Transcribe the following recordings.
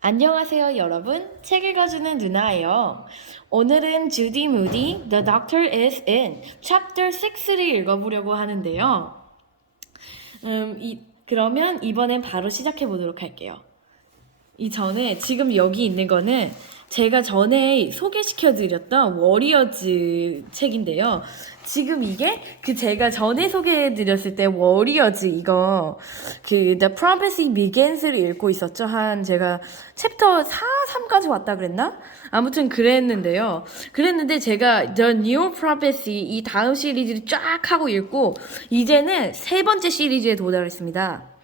안녕하세요, 여러분. 책 읽어주는 누나예요. 오늘은 Judy Moody, The Doctor is in, Chapter 6를 읽어보려고 하는데요. 그러면 이번엔 바로 시작해 보도록 할게요. 이 전에 지금 여기 있는 거는 제가 전에 소개시켜드렸던 워리어즈 책인데요. 지금 이게 제가 전에 소개해드렸을 때 워리어즈 이거 The Prophecy Begins를 읽고 있었죠. 제가 챕터 4, 3까지 왔다 그랬나? 아무튼 그랬는데 제가 The New Prophecy 이 다음 시리즈를 쫙 하고 읽고 이제는 세 번째 시리즈에 도달했습니다.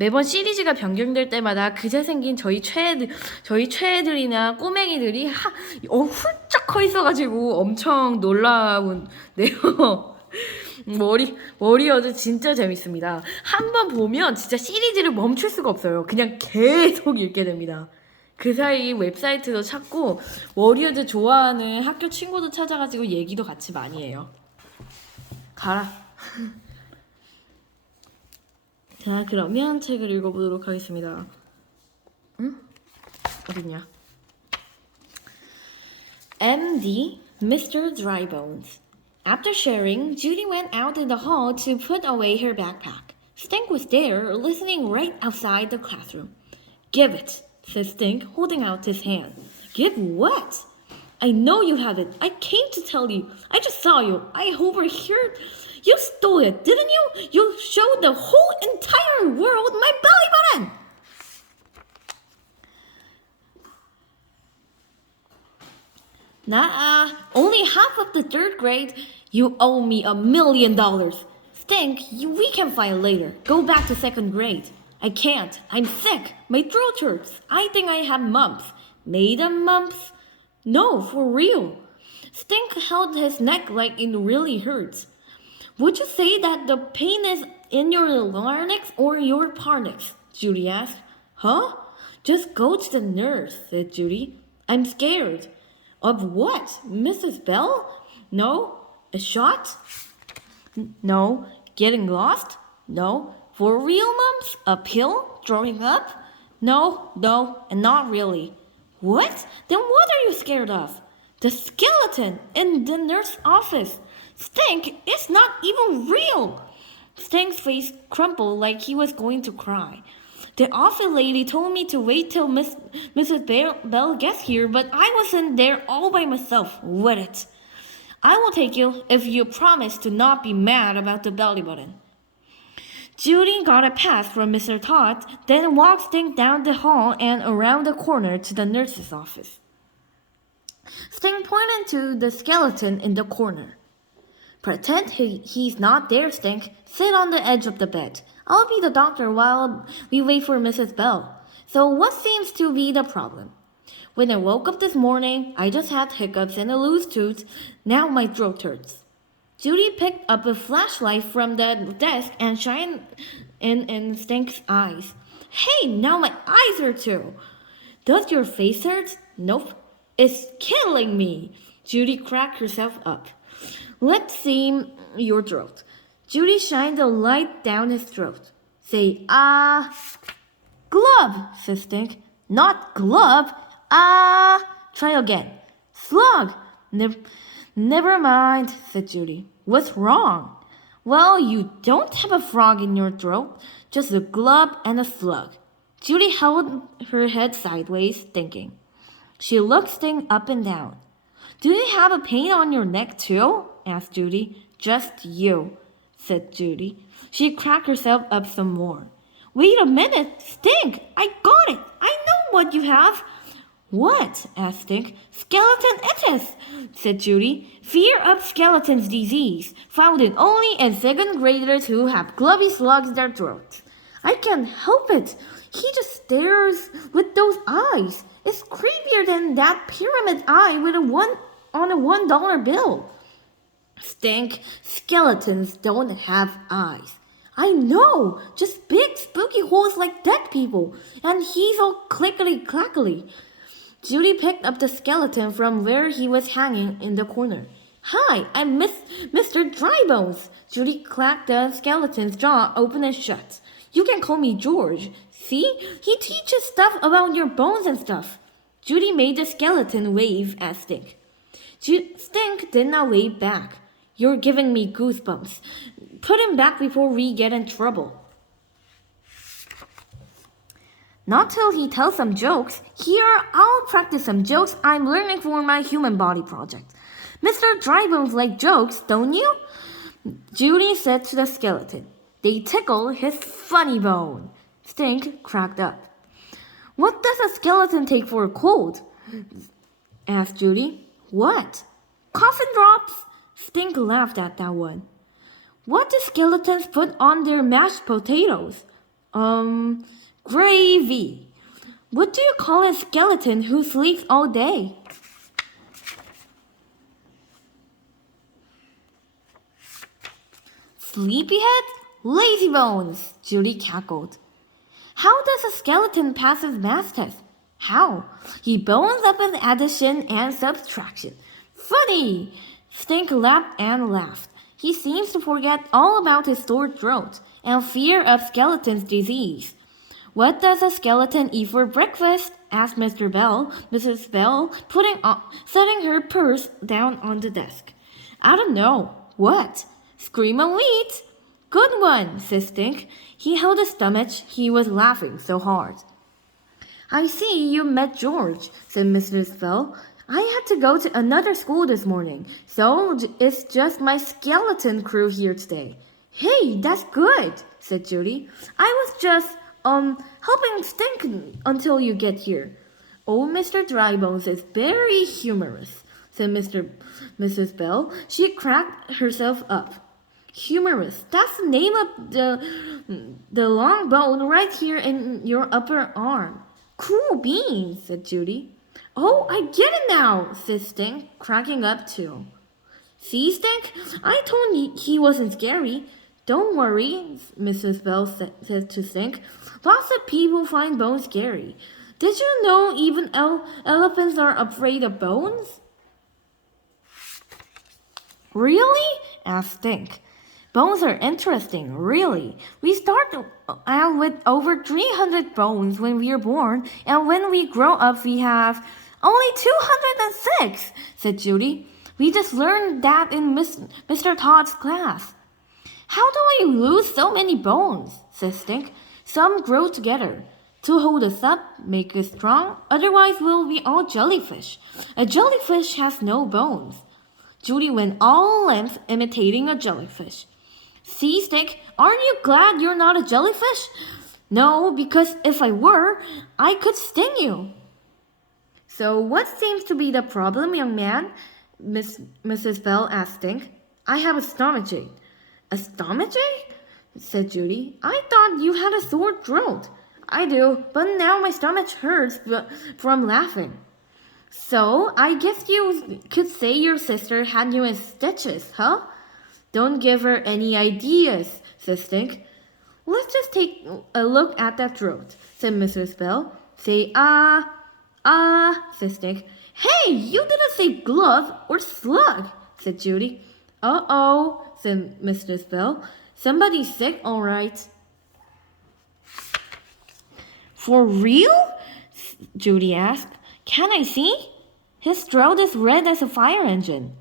매번 시리즈가 변경될 때마다 그새 생긴 저희 최애들이나 꼬맹이들이 훌쩍 커 있어가지고 엄청 놀라운데요. 워리어즈 진짜 재밌습니다. 한번 보면 진짜 시리즈를 멈출 수가 없어요. 그냥 계속 읽게 됩니다. 그 사이 웹사이트도 찾고 워리어즈 좋아하는 학교 친구도 찾아가지고 얘기도 같이 많이 해요. 가라. 자, 그러면 책을 읽어보도록 하겠습니다. 응? 어딨냐? MD, Mr. Drybones. After sharing, Judy went out in the hall to put away her backpack. Stink was there, listening right outside the classroom. Give it, said Stink, holding out his hand. Give what? I know you have it. I came to tell you. I just saw you. I overheard. You stole it, didn't you? You showed the whole entire world my belly button! Nah, only half of the third grade. You owe me $1 million. Stink, we can fight later. Go back to second grade. I can't. I'm sick. My throat hurts. I think I have mumps. Maiden mumps? No, for real. Stink held his neck like it really hurts. Would you say that the pain is in your larynx or your parnix? Judy asked. Huh? Just go to the nurse, said Judy. I'm scared. Of what? Mrs. Bell? No. A shot? No. Getting lost? No. For real, mumps? A pill? Throwing up? No, and not really. What? Then what are you scared of? The skeleton in the nurse's office. Stink, it's not even real. Stink's face crumpled like he was going to cry. The office lady told me to wait till Mrs. Bell gets here, but I wasn't there all by myself with it. I will take you if you promise to not be mad about the belly button. Judy got a pass from Mr. Todd, then walked Stink down the hall and around the corner to the nurse's office. Stink pointed to the skeleton in the corner. Pretend he's not there, Stink. Sit on the edge of the bed. I'll be the doctor while we wait for Mrs. Bell. So what seems to be the problem? When I woke up this morning, I just had hiccups and a loose tooth. Now my throat hurts. Judy picked up a flashlight from the desk and shined in Stink's eyes. Hey, now my eyes hurt too. Does your face hurt? Nope. It's killing me. Judy cracked herself up. Let's see your throat. Judy shined the light down his throat. Say, glove, said Stink. Not glove. Try again. Slug. Never mind, said Judy. What's wrong? Well, you don't have a frog in your throat, just a glove and a slug. Judy held her head sideways, thinking. She looked Stink up and down. Do you have a pain on your neck too? Asked Judy. Just you, said Judy. She cracked herself up some more. Wait a minute, Stink! I got it! I know what you have! What? Asked Stink. Skeletonitis, said Judy. Fear of skeletons disease, found in only in second graders who have glubby slugs in their throats. I can't help it. He just stares with those eyes. It's creepier than that pyramid eye with on a $1 bill. Stink, skeletons don't have eyes. I know, just big spooky holes like dead people. And he's all clickety-clackety. Judy picked up the skeleton from where he was hanging in the corner. Hi, I'm Mr. Drybones. Judy clacked the skeleton's jaw open and shut. You can call me George. See? He teaches stuff about your bones and stuff. Judy made the skeleton wave at Stink. Stink did not wave back. You're giving me goosebumps. Put him back before we get in trouble. Not till he tells some jokes. Here, I'll practice some jokes I'm learning for my human body project. Mr. Drybones like jokes, don't you? Judy said to the skeleton. They tickle his funny bone. Stink cracked up. What does a skeleton take for a cold? Asked Judy. What? Coffin drops? Stink laughed at that one. What do skeletons put on their mashed potatoes? Gravy. What do you call a skeleton who sleeps all day? Sleepyhead? Lazy bones, Judy cackled. How does a skeleton pass his math test? How? He bones up in addition and subtraction. Funny! Stink laughed and laughed. He seems to forget all about his sore throat and fear of skeleton's disease. What does a skeleton eat for breakfast? Asked Mrs. Bell, setting her purse down on the desk. I don't know. What? Scream of wheat. Good one, said Stink. He held his stomach. He was laughing so hard. I see you met George, said Mrs. Bell. I had to go to another school this morning, so it's just my skeleton crew here today. Hey, that's good, said Judy. I was just, helping Stink until you get here. Old Mr. Drybones is very humorous, said Mrs. Bell. She cracked herself up. Humorous. That's the name of the long bone right here in your upper arm. Cool beans, said Judy. Oh, I get it now, said Stink, cracking up too. See, Stink? I told you he wasn't scary. Don't worry, Mrs. Bell said to Stink. Lots of people find bones scary. Did you know even elephants are afraid of bones? Really? asked Stink. Bones are interesting, really. We start out with over 300 bones when we are born, and when we grow up we have only 206, said Judy. We just learned that in Mr. Todd's class. How do we lose so many bones? Said Stink. Some grow together to hold us up, make us strong. Otherwise we'll be all jellyfish. A jellyfish has no bones. Judy went all length imitating a jellyfish. See, Stink, aren't you glad you're not a jellyfish? No, because if I were, I could sting you. So what seems to be the problem, young man? Mrs. Bell asked Stink. I have a stomachache. A stomachache? Said Judy. I thought you had a sore throat. I do, but now my stomach hurts from laughing. So, I guess you could say your sister had you in stitches, huh? Don't give her any ideas, said Stink. Let's just take a look at that throat, said Mrs. Bell. Say said Stink. Hey, you didn't say glove or slug, said Judy. Uh-oh, said Mrs. Bell. Somebody's sick, all right. For real? Judy asked. Can I see? His throat is red as a fire engine.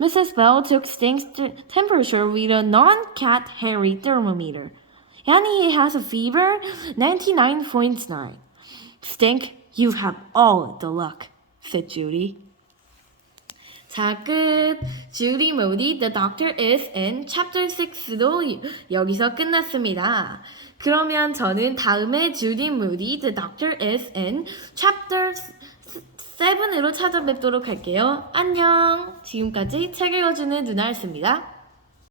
Mrs. Bell took Stink's temperature with a non-cat hairy thermometer. And he has a fever, 99.9. Stink, you have all the luck, said Judy. 자, 끝. Judy Moody, the doctor is in chapter 6도 여기서 끝났습니다. 그러면 저는 다음에 Judy Moody, the doctor is in chapter 7으로 찾아뵙도록 할게요. 안녕. 지금까지 책 읽어주는 누나였습니다.